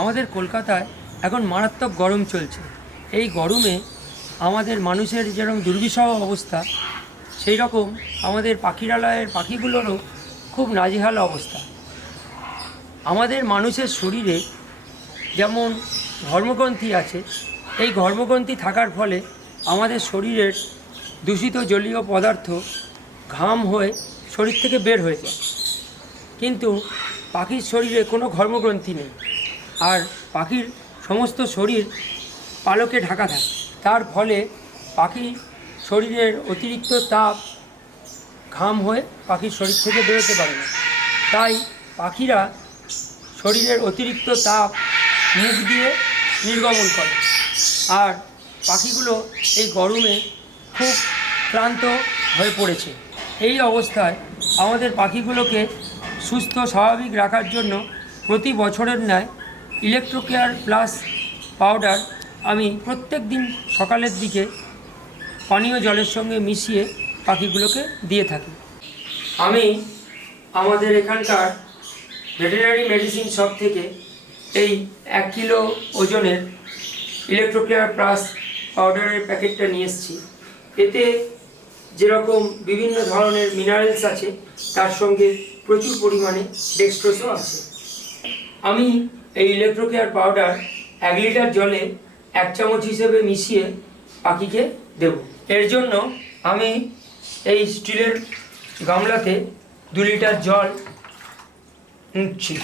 আমাদের কলকাতায় এখন মারাত্মক গরম চলছে। এই গরমে আমাদের মানুষের যেরকম দুর্বিষহ অবস্থা, সেই রকম আমাদের পাখিরালয়ের পাখিগুলোরও খুব নাজেহাল অবস্থা। আমাদের মানুষের শরীরে যেমন ঘর্মগ্রন্থি আছে, এই ঘর্মগ্রন্থি থাকার ফলে আমাদের শরীরের দূষিত জলীয় পদার্থ ঘাম হয়ে শরীর থেকে বের হয়ে যায়। কিন্তু পাখির শরীরে কোনো ঘর্মগ্রন্থি নেই, আর পাখির সমস্ত শরীর পালকে ঢাকা থাকে। তার ফলে পাখির শরীরের অতিরিক্ত তাপ ঘাম হয়ে পাখির শরীর থেকে বেরোতে পারে না। তাই পাখিরা শরীরের অতিরিক্ত তাপ মুখ দিয়ে নির্গমন করে, আর পাখিগুলো এই গরমে খুব ক্লান্ত হয়ে পড়েছে। এই অবস্থায় আমাদের পাখিগুলোকে সুস্থ স্বাভাবিক রাখার জন্য প্রতি বছরের ন্যায় ইলেকট্রোকেয়ার প্লাস পাউডার আমি প্রত্যেক দিন সকালের দিকে পানীয় জলের সঙ্গে মিশিয়ে পাখিগুলোকে দিয়ে থাকি। আমি আমাদের এখানকার ভেটেরিনারি মেডিসিন শপ থেকে এই 1 কিলো ওজনের ইলেকট্রোকেয়ার প্লাস পাউডারের প্যাকেটটা নিয়ে এসেছি। এতে যেরকম বিভিন্ন ধরনের মিনারেলস আছে, তার সঙ্গে প্রচুর পরিমাণে ডেক্সট্রোজও আছে। আমি এই ইলেকট্রোকেয়ার পাউডার 1 লিটার জলে 1 চামচ হিসেবে মিশিয়ে পাখিকে দেব। এর জন্য আমি এই স্টিলের গামলাতে 2 লিটার জল নিচ্ছি।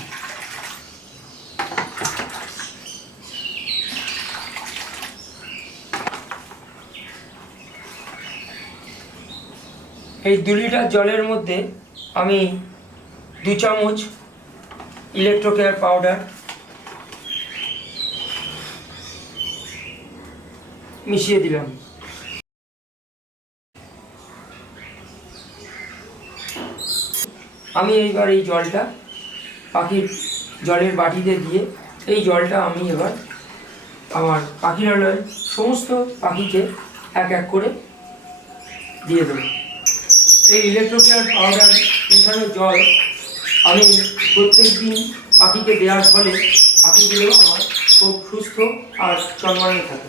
এই 2 লিটার জলের মধ্যে আমি 2 চামচ ইলেকট্রোকেয়ার পাউডার মিশিয়ে দিলাম। আমি এইবার এই জলটা পাখির জলের বাটিতে দিয়ে এই জলটা আমি এবার আমার পাখিরালয়ের সমস্ত পাখিকে এক এক করে দিয়ে দেব। এই ইলেকট্রোকেয়ার পাউডার মেশানো জল আমি প্রত্যেক দিন পাখিকে দেওয়ার ফলে পাখিগুলো আমার খুব সুস্থ আর চনমনে থাকে।